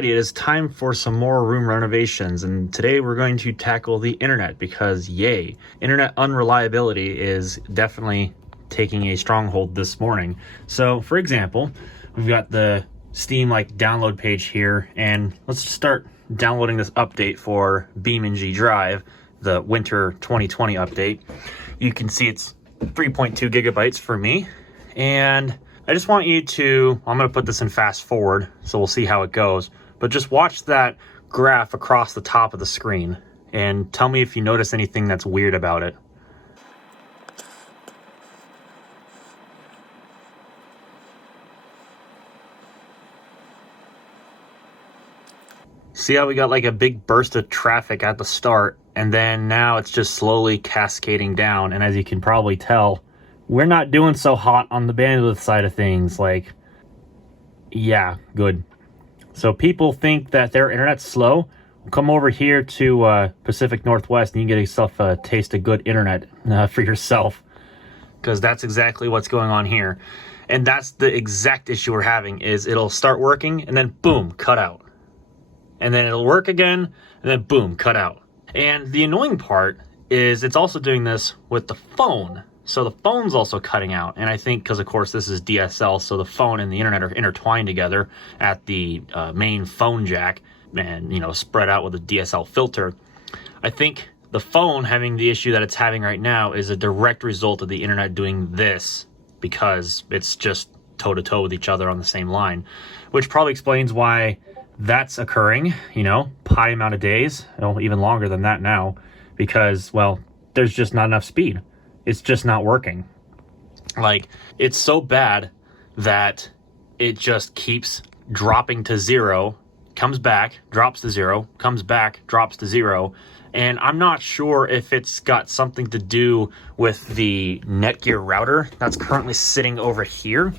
Alrighty, it is time for some more room renovations, and today we're going to tackle the internet because yay, internet unreliability is definitely taking a stronghold this morning. So for example, we've got the Steam download page here, and let's start downloading this update for BeamNG Drive, the winter 2020 update. You can see it's 3.2 gigabytes for me, and I just want you to, I'm going to put this in fast forward, so we'll see how it goes, but just watch that graph across the top of the screen and tell me if you notice anything that's weird about it. See how we got a big burst of traffic at the start, and then now it's just slowly cascading down, and as you can probably tell, we're not doing so hot on the bandwidth side of things. Yeah, good. So people think that their internet's slow. Come over here to Pacific Northwest and you can get yourself a taste of good internet for yourself, because that's exactly what's going on here. And that's the exact issue we're having, is it'll start working and then boom, cut out. And then it'll work again and then boom, cut out. And the annoying part is it's also doing this with the phone. So the phone's also cutting out, and I think because of course this is DSL, so the phone and the internet are intertwined together at the main phone jack, and spread out with a DSL filter. I think the phone having the issue that it's having right now is a direct result of the internet doing this, because it's just toe-to-toe with each other on the same line, which probably explains why that's occurring, pi amount of days, even longer than that now, because, well, there's just not enough speed. It's just not working. It's so bad that it just keeps dropping to zero, comes back, drops to zero, comes back, drops to zero. And I'm not sure if it's got something to do with the Netgear router that's currently sitting over here,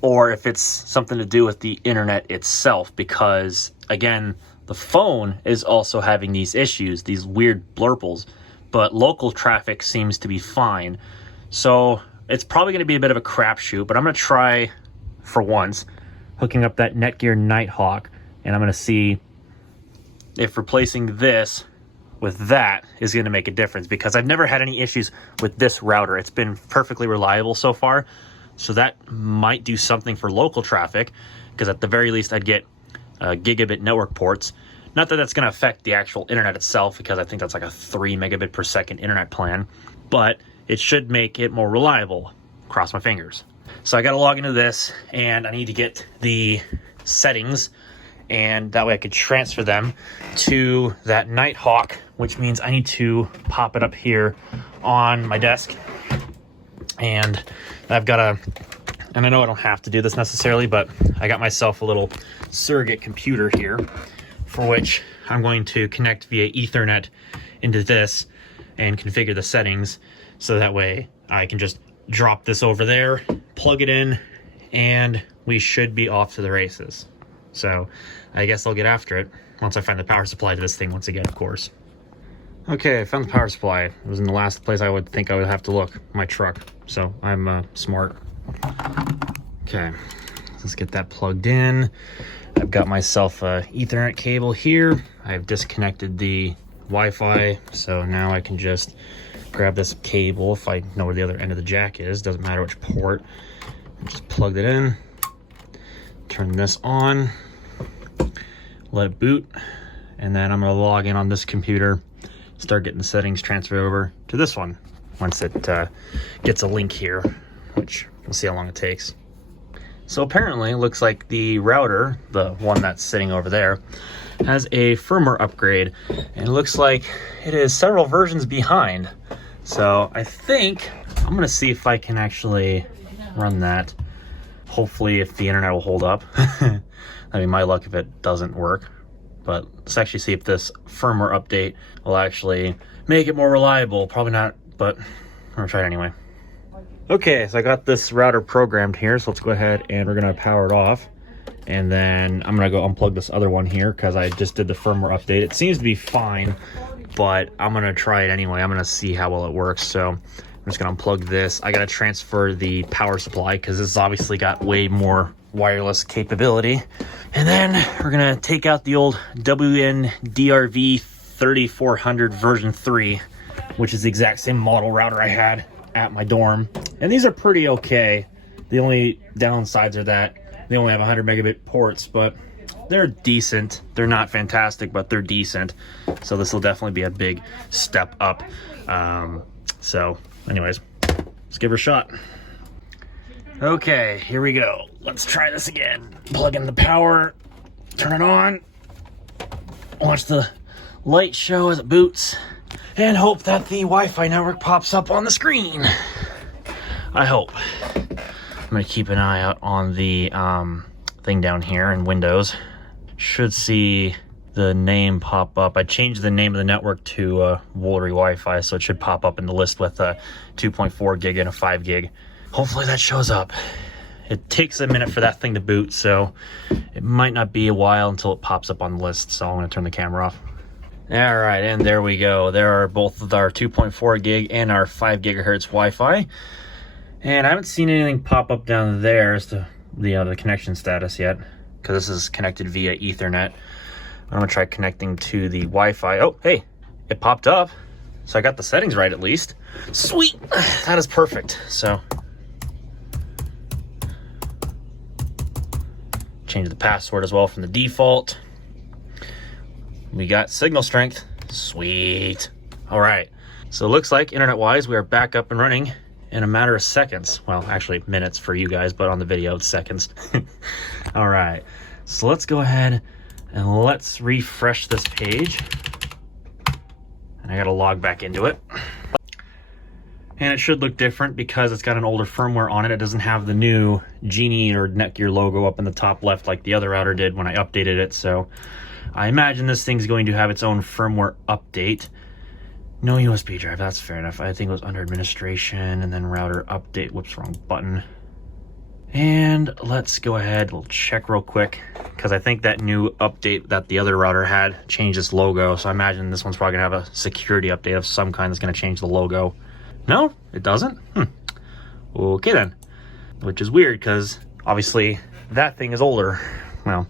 or if it's something to do with the internet itself, because again, the phone is also having these issues, these weird blurples, but local traffic seems to be fine. So it's probably going to be a bit of a crapshoot, but I'm going to try, for once, hooking up that Netgear Nighthawk, and I'm going to see if replacing this with that is going to make a difference, because I've never had any issues with this router. It's been perfectly reliable so far, so that might do something for local traffic, because at the very least I'd get gigabit network ports. Not that that's going to affect the actual internet itself, because I think that's a 3 megabit per second internet plan, but it should make it more reliable. Cross my fingers. So I got to log into this, and I need to get the settings, and that way I could transfer them to that Nighthawk, which means I need to pop it up here on my desk. And I've got and I know I don't have to do this necessarily, but I got myself a little surrogate computer here, for which I'm going to connect via Ethernet into this and configure the settings, so that way I can just drop this over there, plug it in, and we should be off to the races. So I guess I'll get after it once I find the power supply to this thing once again, of course. Okay, I found the power supply. It was in the last place I would think I would have to look, my truck. So I'm smart. Okay, let's get that plugged in. I've got myself a Ethernet cable here. I've disconnected the Wi-Fi, so now I can just grab this cable if I know where the other end of the jack is. Doesn't matter which port. Just plug it in. Turn this on. Let it boot. And then I'm going to log in on this computer. Start getting the settings transferred over to this one once it gets a link here, which we'll see how long it takes. So apparently it looks like the router, the one that's sitting over there, has a firmware upgrade, and it looks like it is several versions behind. So I think I'm going to see if I can actually run that. Hopefully if the internet will hold up. I mean, my luck if it doesn't work. But let's actually see if this firmware update will actually make it more reliable. Probably not, but I'm going to try it anyway. Okay, so I got this router programmed here, so let's go ahead and we're going to power it off. And then I'm going to go unplug this other one here because I just did the firmware update. It seems to be fine, but I'm going to try it anyway. I'm going to see how well it works. So I'm just gonna unplug this. I gotta transfer the power supply because this has obviously got way more wireless capability. And then we're gonna take out the old WNDRV 3400 version 3, which is the exact same model router I had at my dorm. And these are pretty okay. The only downsides are that they only have 100 megabit ports, but they're decent. They're not fantastic, but they're decent. So this will definitely be a big step up. So anyways, let's give her a shot. Okay, here we go. Let's try this again. Plug in the power, turn it on, watch the light show as it boots, and hope that the Wi-Fi network pops up on the screen. I hope. I'm gonna keep an eye out on the thing down here in Windows. Should see the name pop up. I changed the name of the network to Woolery Wi-Fi, so it should pop up in the list with a 2.4 gig and a 5 gig. Hopefully that shows up. It takes a minute for that thing to boot, so it might not be a while until it pops up on the list, so I'm gonna turn the camera off. All right, and there we go. There are both of our 2.4 gig and our 5 gigahertz Wi-Fi. And I haven't seen anything pop up down there as to the connection status yet, because this is connected via Ethernet. I'm gonna try connecting to the Wi-Fi. Oh, hey, it popped up. So I got the settings right at least. Sweet, that is perfect. So change the password as well from the default. We got signal strength, sweet. All right, so it looks like internet-wise, we are back up and running in a matter of seconds. Well, actually minutes for you guys, but on the video it's seconds. All right, so let's go ahead and let's refresh this page. And I gotta log back into it. And it should look different because it's got an older firmware on it. It doesn't have the new Genie or Netgear logo up in the top left like the other router did when I updated it. So I imagine this thing's going to have its own firmware update. No USB drive, that's fair enough. I think it was under administration and then router update. Whoops, wrong button. And let's go ahead, we'll check real quick because I think that new update that the other router had changed its logo. So I imagine this one's probably gonna have a security update of some kind that's gonna change the logo. No, it doesn't? Okay then. Which is weird because obviously that thing is older. Well,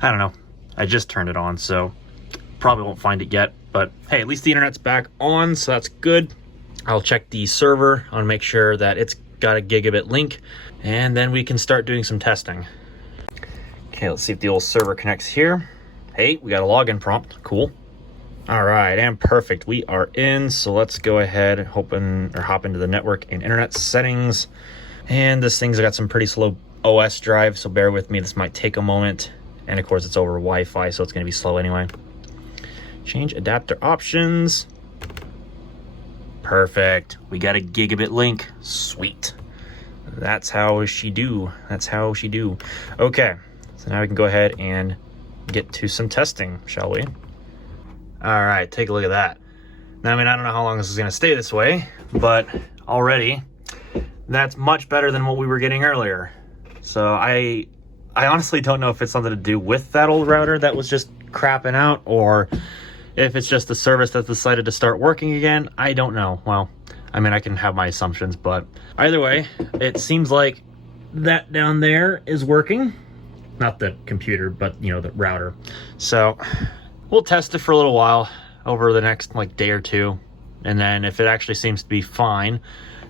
I don't know. I just turned it on, so probably won't find it yet. But hey, at least the internet's back on, so that's good. I'll check the server. I want to make sure that it's got a gigabit link, and then we can start doing some testing. Okay, let's see if the old server connects here. Hey, we got a login prompt. Cool. All right, and perfect. We are in, so let's go ahead and hop into the network and internet settings. And this thing's got some pretty slow OS drive, so bear with me. This might take a moment. And of course, it's over Wi-Fi, so it's going to be slow anyway. Change adapter options. Perfect. We got a gigabit link. Sweet. That's how she do. That's how she do. Okay, so now we can go ahead and get to some testing, shall we? All right, take a look at that. Now, I mean, I don't know how long this is going to stay this way, but already that's much better than what we were getting earlier. So I honestly don't know if it's something to do with that old router that was just crapping out, or if it's just the service that decided to start working again. I don't know. Well, I mean, I can have my assumptions, but either way, it seems like that down there is working. Not the computer, but you know, the router. So we'll test it for a little while over the next day or two. And then if it actually seems to be fine,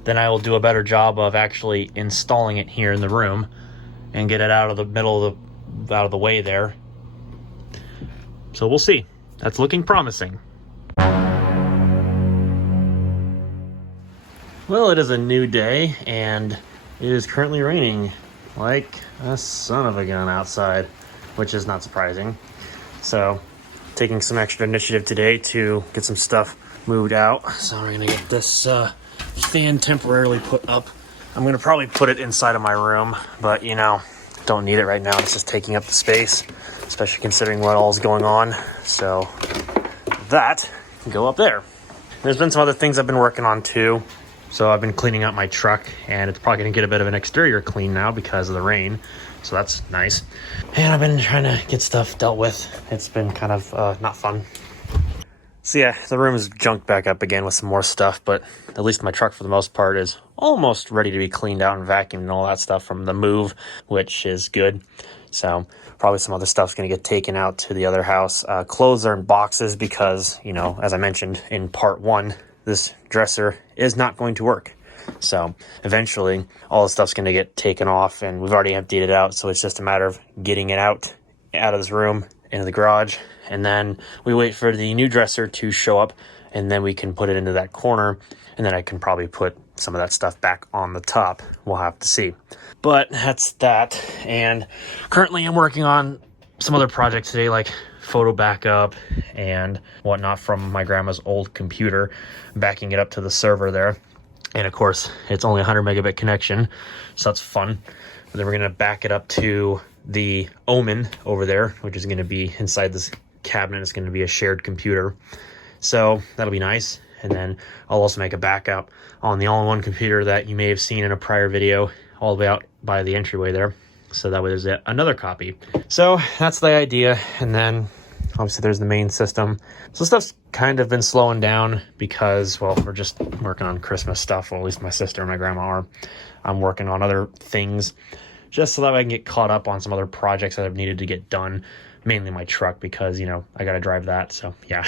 then I will do a better job of actually installing it here in the room and get it out of the middle of out of the way there. So we'll see. That's looking promising. Well, it is a new day and it is currently raining like a son of a gun outside, which is not surprising. So taking some extra initiative today to get some stuff moved out. So we're gonna get this fan temporarily put up. I'm gonna probably put it inside of my room, but you know, don't need it right now. It's just taking up the space, especially considering what all is going on. So that can go up there. There's been some other things I've been working on too. So I've been cleaning out my truck, and it's probably gonna get a bit of an exterior clean now because of the rain. So that's nice. And I've been trying to get stuff dealt with. It's been kind of not fun. So yeah, the room is junked back up again with some more stuff, but at least my truck for the most part is almost ready to be cleaned out and vacuumed and all that stuff from the move, which is good. So probably some other stuff's going to get taken out to the other house. Clothes are in boxes because, you know, as I mentioned in part 1, this dresser is not going to work. So eventually all the stuff's going to get taken off, and we've already emptied it out. So it's just a matter of getting it out of this room into the garage, and then we wait for the new dresser to show up, and then we can put it into that corner, and then I can probably put some of that stuff back on the top. We'll have to see. But that's that. And currently I'm working on some other projects today, like photo backup and whatnot from my grandma's old computer, backing it up to the server there. And of course, it's only a 100 megabit connection, so that's fun. And then we're gonna back it up to the Omen over there, which is gonna be inside this cabinet. It's gonna be a shared computer. So that'll be nice. And then I'll also make a backup on the all-in-one computer that you may have seen in a prior video all the way out by the entryway there. So that way there's another copy. So that's the idea. And then obviously there's the main system. So stuff's kind of been slowing down because, well, we're just working on Christmas stuff. Well, at least my sister and my grandma are. I'm working on other things just so that I can get caught up on some other projects that I've needed to get done. Mainly my truck because, you know, I got to drive that. So yeah.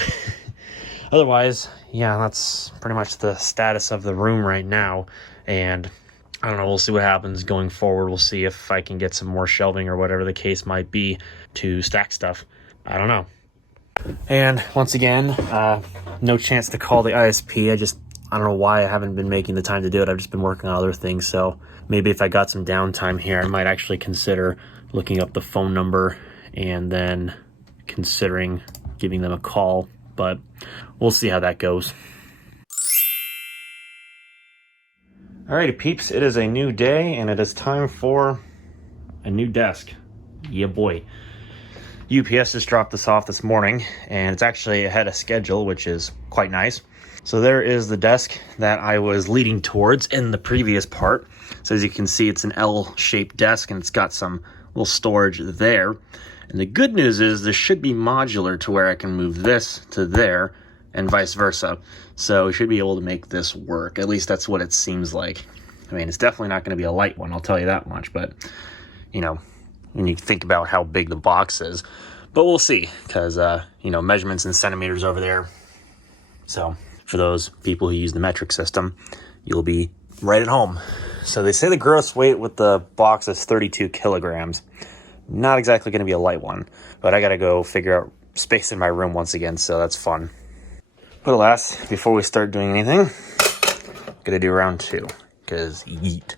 Otherwise, yeah, that's pretty much the status of the room right now. And I don't know, we'll see what happens going forward. We'll see if I can get some more shelving or whatever the case might be to stack stuff. I don't know. And once again, no chance to call the ISP. I don't know why I haven't been making the time to do it. I've just been working on other things. So maybe if I got some downtime here, I might actually consider looking up the phone number and then considering giving them a call. But we'll see how that goes. Alrighty, peeps, it is a new day and it is time for a new desk. Yeah, boy. UPS just dropped this off this morning and it's actually ahead of schedule, which is quite nice. So there is the desk that I was leading towards in the previous part. So as you can see, it's an L-shaped desk and it's got some little storage there. And the good news is this should be modular to where I can move this to there and vice versa. So we should be able to make this work. At least that's what it seems like. I mean, it's definitely not going to be a light one, I'll tell you that much. But, you know, when you think about how big the box is. But we'll see, because, you know, measurements in centimeters over there. So for those people who use the metric system, you'll be right at home. So they say the gross weight with the box is 32 kilograms. Not exactly going to be a light one, but I got to go figure out space in my room once again, so that's fun. But alas, before we start doing anything, got to do round 2, because yeet.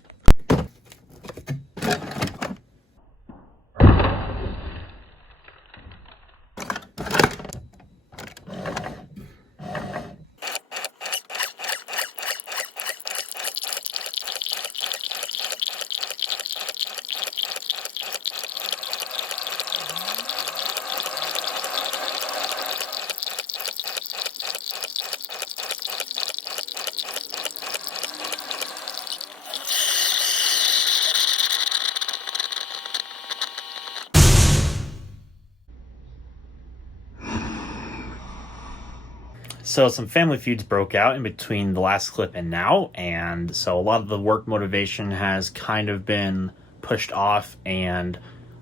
So some family feuds broke out in between the last clip and now, and so a lot of the work motivation has kind of been pushed off, and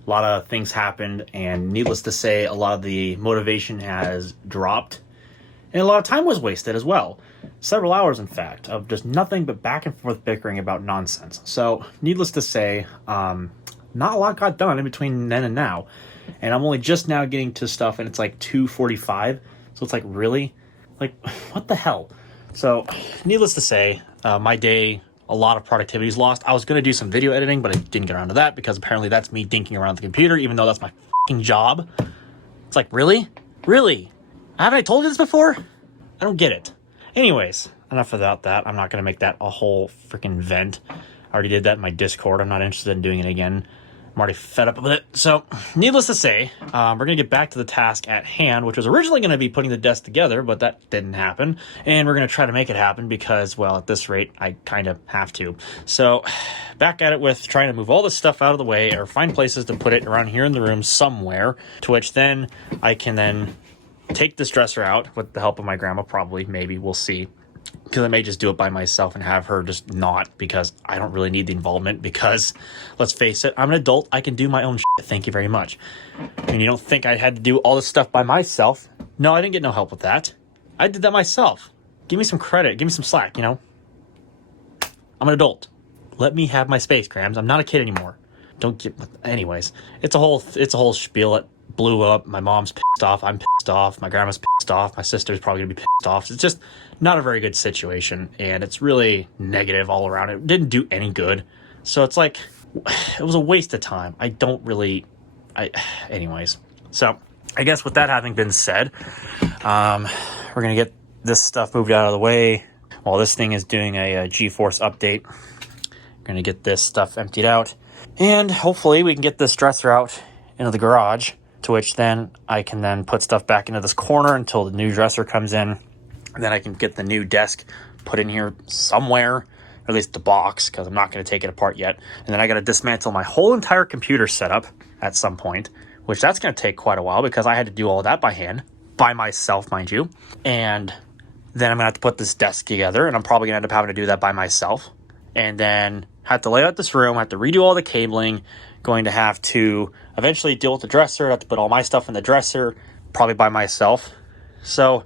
a lot of things happened, and needless to say, a lot of the motivation has dropped, and a lot of time was wasted as well. Several hours, in fact, of just nothing but back and forth bickering about nonsense. So, needless to say, not a lot got done in between then and now, and I'm only just now getting to stuff, and it's like 2:45, so it's like, really? Like, what the hell? So, needless to say, my day, a lot of productivity is lost. I was going to do some video editing, but I didn't get around to that because apparently that's me dinking around the computer, even though that's my fucking job. It's like, really? Really? Haven't I told you this before? I don't get it. Anyways, enough about that. I'm not going to make that a whole freaking vent. I already did that in my Discord. I'm not interested in doing it again. I'm already fed up with it. So, needless to say, we're going to get back to the task at hand, which was originally going to be putting the desk together, but that didn't happen. And we're going to try to make it happen because, well, at this rate, I kind of have to. So, back at it with trying to move all this stuff out of the way or find places to put it around here in the room somewhere, to which then I can then take this dresser out with the help of my grandma, probably, maybe, we'll see. Because I may just do it by myself and have her just not, because I don't really need the involvement, because, let's face it, I'm an adult, I can do my own shit, thank you very much. And you don't think I had to do all this stuff by myself? No, I didn't get no help with that. I did that myself. Give me some credit, give me some slack, you know? I'm an adult. Let me have my space, Grams. I'm not a kid anymore. Don't get... Anyways, it's a whole spiel. It blew up. My mom's pissed off. I'm pissed off. My grandma's pissed off. My sister's probably gonna be pissed off. It's just not a very good situation, and it's really negative all around. It didn't do any good. So it's like, it was a waste of time. I don't really... Anyways. So, I guess with that having been said, we're gonna get this stuff moved out of the way while this thing is doing a G-Force update. We're gonna get this stuff emptied out, and hopefully we can get this dresser out into the garage, to which then I can then put stuff back into this corner until the new dresser comes in, and then I can get the new desk put in here somewhere, or at least the box, because I'm not going to take it apart yet. And then I got to dismantle my whole entire computer setup at some point, which that's going to take quite a while, because I had to do all of that by hand, by myself, mind you. And then I'm going to have to put this desk together, and I'm probably going to end up having to do that by myself. And then have to lay out this room, have to redo all the cabling, going to have to eventually deal with the dresser, have to put all my stuff in the dresser, probably by myself. So,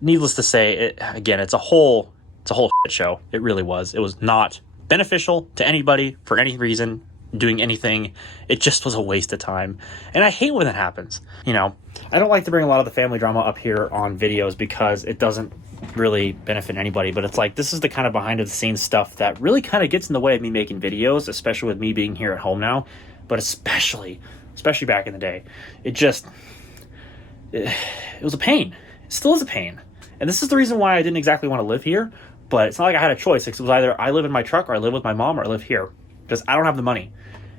needless to say, it's a whole shit show. It really was. It was not beneficial to anybody for any reason, doing anything. It just was a waste of time. And I hate when that happens. You know, I don't like to bring a lot of the family drama up here on videos because it doesn't really benefit anybody, but it's like, this is the kind of behind the scenes stuff that really kind of gets in the way of me making videos, especially with me being here at home now, but especially back in the day. It was a pain. It still is a pain. And this is the reason why I didn't exactly want to live here, but it's not like I had a choice. It was either I live in my truck or I live with my mom or I live here, because I don't have the money.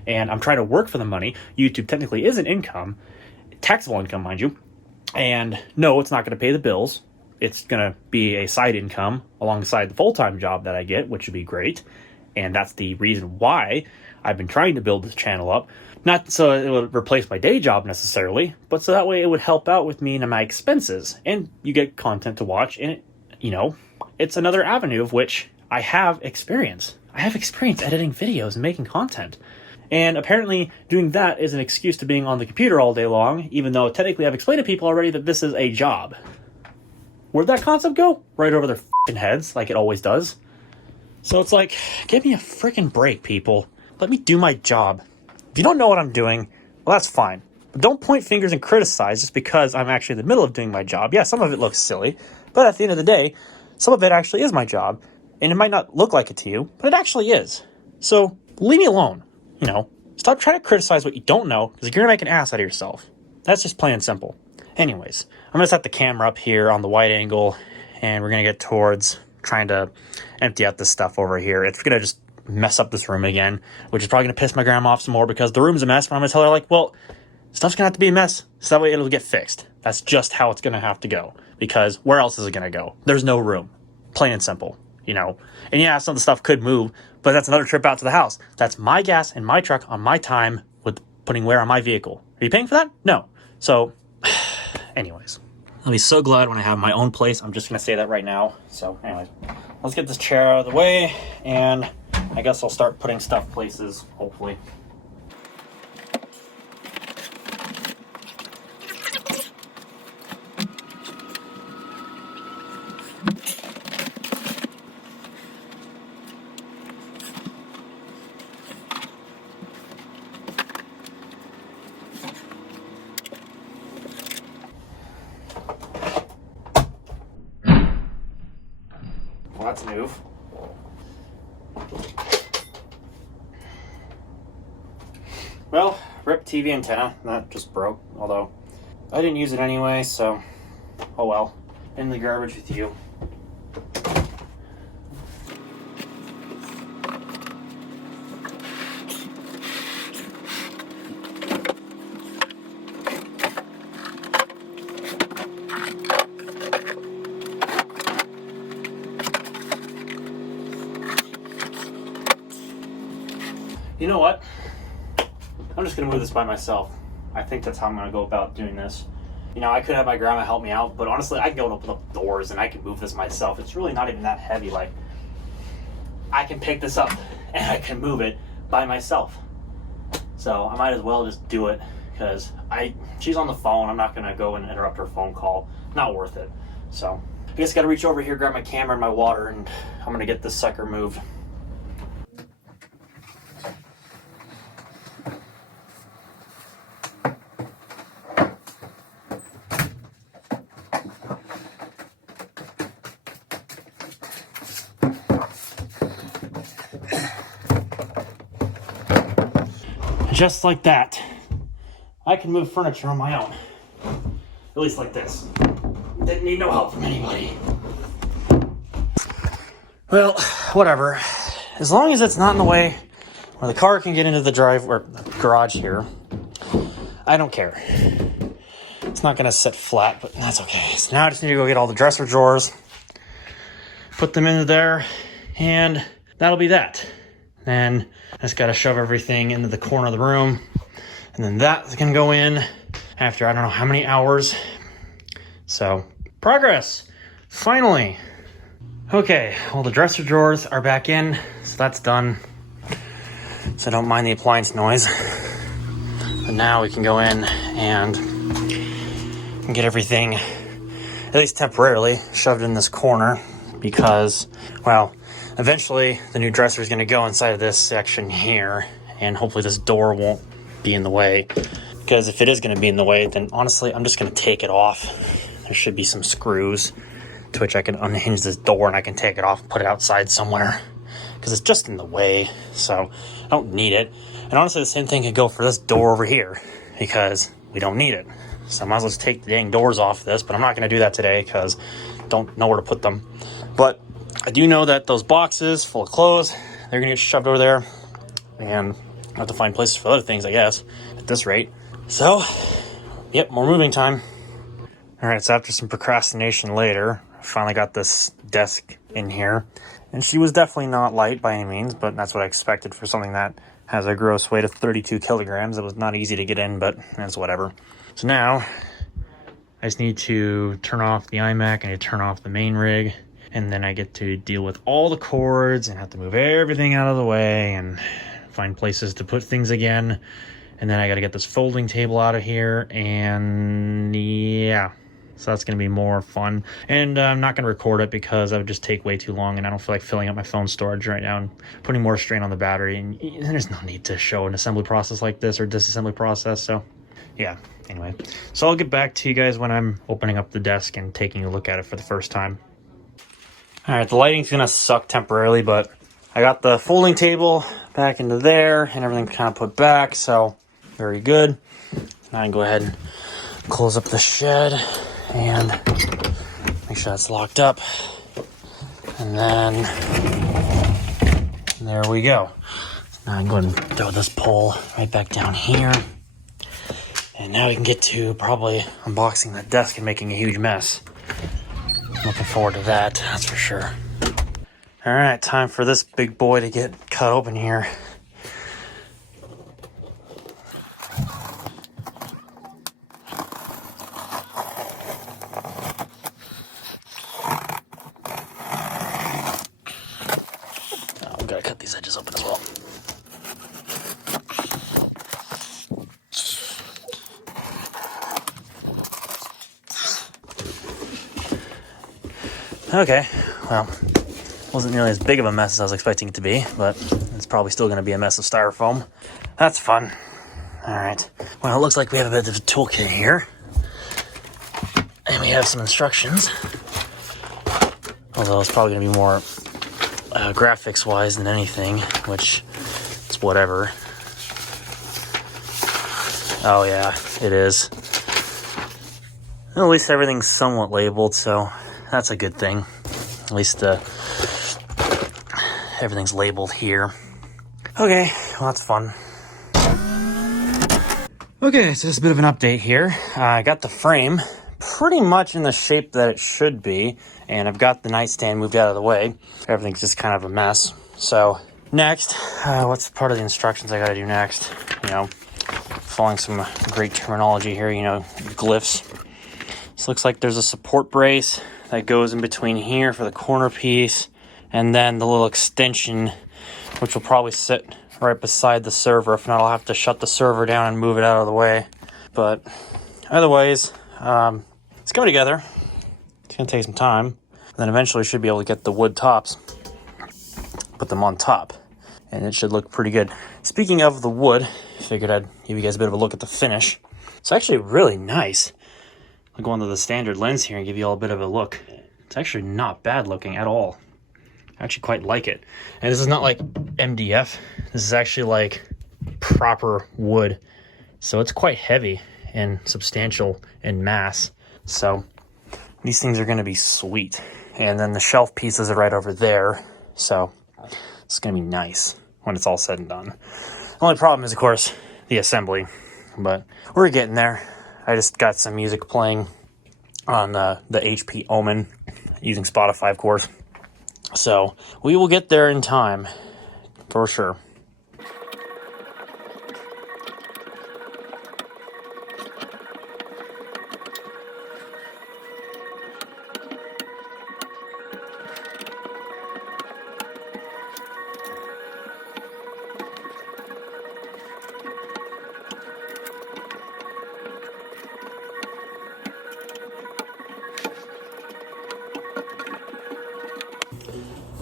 And I'm trying to work for the money. YouTube technically is an income, taxable income, mind you. And no, it's not going to pay the bills. It's going to be a side income alongside the full-time job that I get, which would be great. And that's the reason why I've been trying to build this channel up. Not so it would replace my day job necessarily, but so that way it would help out with me and my expenses. And you get content to watch, and it's another avenue of which I have experience. I have experience editing videos and making content. And apparently doing that is an excuse to being on the computer all day long, even though technically I've explained to people already that this is a job. Where'd that concept go? Right over their f***ing heads, like it always does. So it's like, give me a freaking break, people. Let me do my job. If you don't know what I'm doing, well, that's fine. But don't point fingers and criticize just because I'm actually in the middle of doing my job. Yeah, some of it looks silly, but at the end of the day, some of it actually is my job. And it might not look like it to you, but it actually is. So leave me alone. Stop trying to criticize what you don't know, because you're going to make an ass out of yourself. That's just plain and simple. Anyways, I'm going to set the camera up here on the wide angle, and we're going to get towards trying to empty out this stuff over here. It's going to just mess up this room again, which is probably going to piss my grandma off some more, because the room's a mess, but I'm going to tell her, like, well, stuff's going to have to be a mess, so that way it'll get fixed. That's just how it's going to have to go, because where else is it going to go? There's no room. Plain and simple, And yeah, some of the stuff could move, but that's another trip out to the house. That's my gas and my truck on my time with putting wear on my vehicle. Are you paying for that? No. So, anyways, I'll be so glad when I have my own place. I'm just going to say that right now. So, anyways, let's get this chair out of the way, and I guess I'll start putting stuff places, hopefully. Well, that's new. Well, rip TV antenna. That just broke, although I didn't use it anyway, so oh well. In the garbage with you. You know what? I'm just going to move this by myself. I think that's how I'm going to go about doing this. You know, I could have my grandma help me out, but honestly, I can go and open up doors and I can move this myself. It's really not even that heavy. Like, I can pick this up and I can move it by myself. So I might as well just do it because she's on the phone. I'm not gonna go and interrupt her phone call. Not worth it. So I guess I gotta reach over here, grab my camera and my water, and I'm gonna get this sucker moved. Just like that, I can move furniture on my own. At least like this. Didn't need no help from anybody. Well, whatever. As long as it's not in the way where the car can get into the garage here, I don't care. It's not gonna sit flat, but that's okay. So now I just need to go get all the dresser drawers, put them into there, and that'll be that. Then I just gotta shove everything into the corner of the room, and then that's gonna go in after I don't know how many hours. So, progress! Finally! Okay, well, the dresser drawers are back in, so that's done. So don't mind the appliance noise. But now we can go in and get everything, at least temporarily, shoved in this corner because, well, eventually the new dresser is going to go inside of this section here, and hopefully this door won't be in the way. Because if it is going to be in the way, then honestly, I'm just going to take it off. There should be some screws to which I can unhinge this door and I can take it off and put it outside somewhere. Because it's just in the way, so I don't need it. And honestly, the same thing could go for this door over here, because we don't need it. So I might as well just take the dang doors off this, but I'm not going to do that today because I don't know where to put them. But I do know that those boxes full of clothes, they're going to get shoved over there. And I have to find places for other things, I guess, at this rate. So, yep, more moving time. Alright, so after some procrastination later, I finally got this desk in here. And she was definitely not light by any means, but that's what I expected for something that has a gross weight of 32 kilograms. It was not easy to get in, but that's whatever. So now, I just need to turn off the iMac, I need to turn off the main rig, and then I get to deal with all the cords and have to move everything out of the way and find places to put things again. And then I got to get this folding table out of here, and yeah. So that's going to be more fun. And I'm not going to record it because I would just take way too long, and I don't feel like filling up my phone storage right now and putting more strain on the battery. And there's no need to show an assembly process like this or disassembly process. So yeah, anyway. So I'll get back to you guys when I'm opening up the desk and taking a look at it for the first time. All right, the lighting's going to suck temporarily, but I got the folding table back into there and everything kind of put back. So very good. Now I can go ahead and close up the shed and make sure that's locked up. And then there we go. Now I can go ahead and throw this pole right back down here. And now we can get to probably unboxing that desk and making a huge mess. Looking forward to that, that's for sure. All right, time for this big boy to get cut open here. Gotta cut these edges open as well. Okay, well, wasn't nearly as big of a mess as I was expecting it to be, but it's probably still going to be a mess of styrofoam. That's fun. All right. Well, it looks like we have a bit of a toolkit here, and we have some instructions. Although it's probably going to be more graphics-wise than anything, which is whatever. Oh yeah, it is. At least everything's somewhat labeled, so that's a good thing. At least everything's labeled here. Okay, well that's fun. Okay, so just a bit of an update here. I got the frame pretty much in the shape that it should be, and I've got the nightstand moved out of the way. Everything's just kind of a mess. So next, what's part of the instructions I gotta do next? You know, following some great terminology here, you know, glyphs. This looks like there's a support brace that goes in between here for the corner piece, and then the little extension, which will probably sit right beside the server. If not, I'll have to shut the server down and move it out of the way. But otherwise, it's coming together. It's going to take some time. And then eventually should be able to get the wood tops, put them on top, and it should look pretty good. Speaking of the wood, figured I'd give you guys a bit of a look at the finish. It's actually really nice. I'll go onto the standard lens here and give you all a bit of a look. It's actually not bad looking at all. I actually quite like it. And this is not like MDF. This is actually like proper wood. So it's quite heavy and substantial in mass. So these things are going to be sweet. And then the shelf pieces are right over there. So it's going to be nice when it's all said and done. The only problem is, of course, the assembly. But we're getting there. I just got some music playing on the HP Omen using Spotify, of course. So we will get there in time, for sure.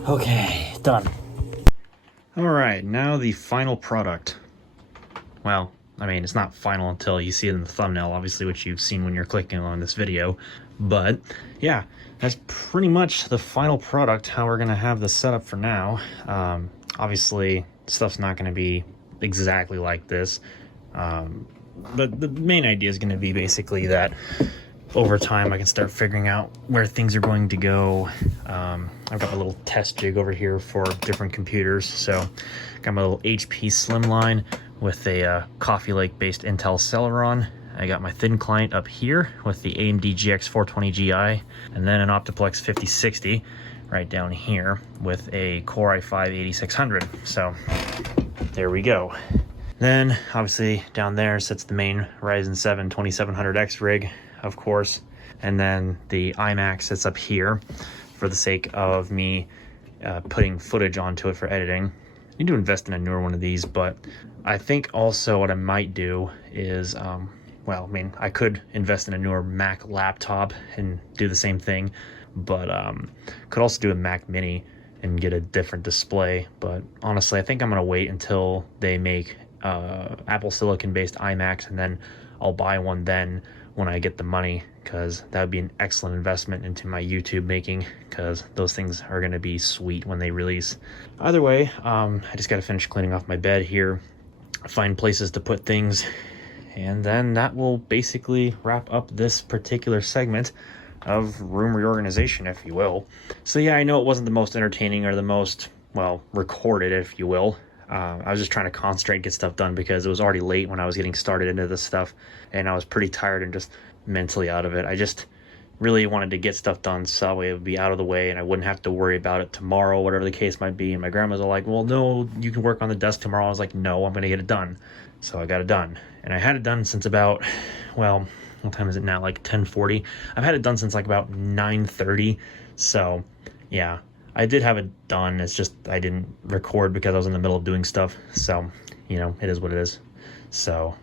Okay, done. All right, now the final product. Well, I mean, it's not final until you see it in the thumbnail, obviously, which you've seen when you're clicking on this video. But yeah, that's pretty much the final product, how we're gonna have this set up for now. Obviously, stuff's not gonna be exactly like this. But the main idea is gonna be basically that over time I can start figuring out where things are going to go. I've got my little test jig over here for different computers. So got my little HP Slimline with a Coffee Lake based Intel Celeron. I got my thin client up here with the AMD GX 420 Gi, and then an Optiplex 5060 right down here with a Core i5 8600. So there we go. Then obviously down there sits the main Ryzen 7 2700X rig, of course, and then the iMac sits up here for the sake of me putting footage onto it for editing. I need to invest in a newer one of these, but I think also what I might do is, well, I mean, I could invest in a newer Mac laptop and do the same thing, but could also do a Mac Mini and get a different display. But honestly, I think I'm gonna wait until they make Apple Silicon based iMacs, and then I'll buy one then when I get the money, because that would be an excellent investment into my YouTube making, because those things are going to be sweet when they release. Either way, I just got to finish cleaning off my bed here, find places to put things, and then that will basically wrap up this particular segment of room reorganization, if you will. So yeah, I know it wasn't the most entertaining or the most, well, recorded, if you will. I was just trying to concentrate and get stuff done because it was already late when I was getting started into this stuff, and I was pretty tired and just mentally out of it. I just really wanted to get stuff done so that way it would be out of the way and I wouldn't have to worry about it tomorrow, whatever the case might be. And my grandma's all like, well, no, you can work on the desk tomorrow. I was like, no, I'm going to get it done. So I got it done. And I had it done since about, well, what time is it now? Like 10:40. I've had it done since like about 9:30. So yeah. I did have it done, it's just I didn't record because I was in the middle of doing stuff, so, you know, it is what it is. So,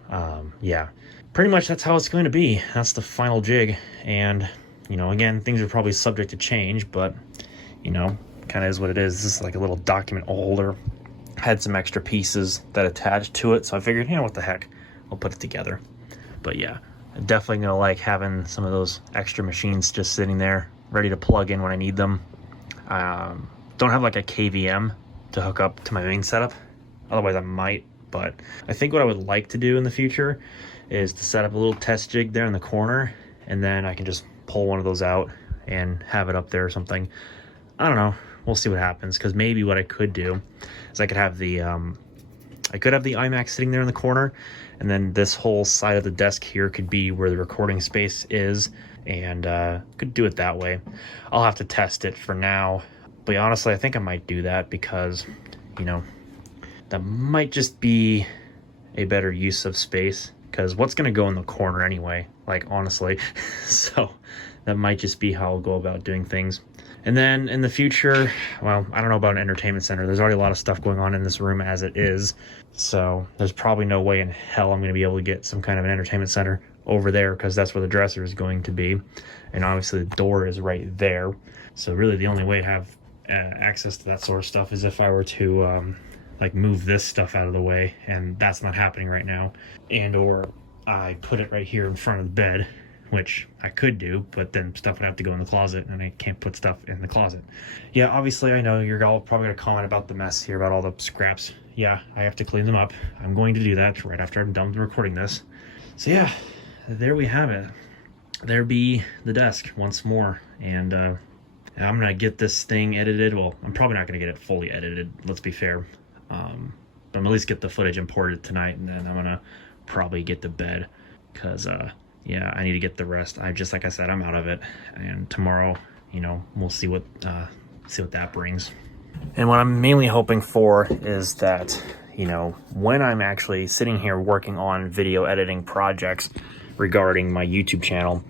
yeah, pretty much that's how it's going to be. That's the final jig, and, you know, again, things are probably subject to change, but, you know, kind of is what it is. This is like a little document holder. Had some extra pieces that attached to it, so I figured, you know, what the heck, I'll put it together. But yeah, I'm definitely going to like having some of those extra machines just sitting there, ready to plug in when I need them. Don't have like a KVM to hook up to my main setup, otherwise I might, but I think what I would like to do in the future is to set up a little test jig there in the corner, and then I can just pull one of those out and have it up there or something. I don't know, we'll see what happens, because maybe what I could do is I could have the iMac sitting there in the corner, and then this whole side of the desk here could be where the recording space is, and could do it that way. I'll have to test it for now, but honestly I think I might do that because, you know, that might just be a better use of space because what's going to go in the corner anyway, like honestly. So that might just be how I'll go about doing things. And then in the future, well, I don't know about an entertainment center. There's already a lot of stuff going on in this room as it is. So there's probably no way in hell I'm going to be able to get some kind of an entertainment center over there, because that's where the dresser is going to be. And obviously the door is right there. So really the only way to have access to that sort of stuff is if I were to like move this stuff out of the way, and that's not happening right now. And or I put it right here in front of the bed, which I could do, but then stuff would have to go in the closet, and I can't put stuff in the closet. Yeah, obviously I know you're all probably going to comment about the mess here, about all the scraps. Yeah, I have to clean them up. I'm going to do that right after I'm done recording this. So yeah, there we have it. There be the desk once more, and I'm going to get this thing edited. Well, I'm probably not going to get it fully edited, let's be fair. But I'm at least get the footage imported tonight, and then I'm going to probably get to bed, because yeah, I need to get the rest. Like I said, I'm out of it, and tomorrow, you know, we'll see what that brings. And what I'm mainly hoping for is that, you know, when I'm actually sitting here working on video editing projects regarding my YouTube channel,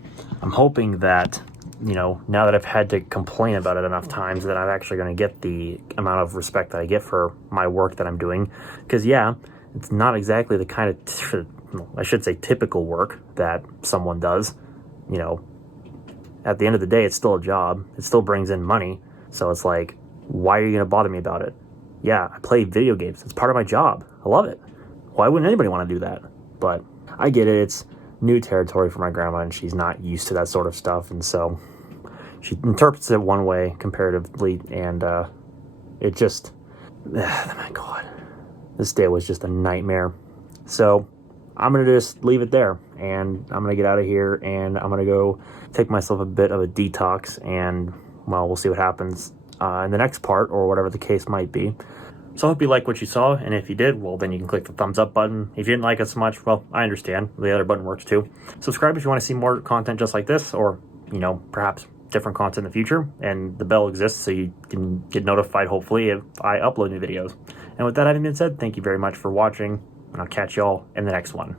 I'm hoping that, you know, now that I've had to complain about it enough times, that I'm actually going to get the amount of respect that I get for my work that I'm doing. Because yeah, it's not exactly the kind of I should say typical work that someone does. You know, at the end of the day, it's still a job. It still brings in money. So it's like, why are you going to bother me about it? Yeah, I play video games. It's part of my job. I love it. Why wouldn't anybody want to do that? But I get it. It's new territory for my grandma, and she's not used to that sort of stuff. And so she interprets it one way comparatively, and it just, my God, this day was just a nightmare. So I'm going to just leave it there, and I'm going to get out of here, and I'm going to go take myself a bit of a detox, and, well, we'll see what happens in the next part, or whatever the case might be. So I hope you like what you saw, and if you did, well, then you can click the thumbs up button. If you didn't like it so much, well, I understand. The other button works too. Subscribe if you want to see more content just like this, or, you know, perhaps different content in the future, and the bell exists so you can get notified, hopefully, if I upload new videos. And with that having been said, thank you very much for watching, and I'll catch y'all in the next one.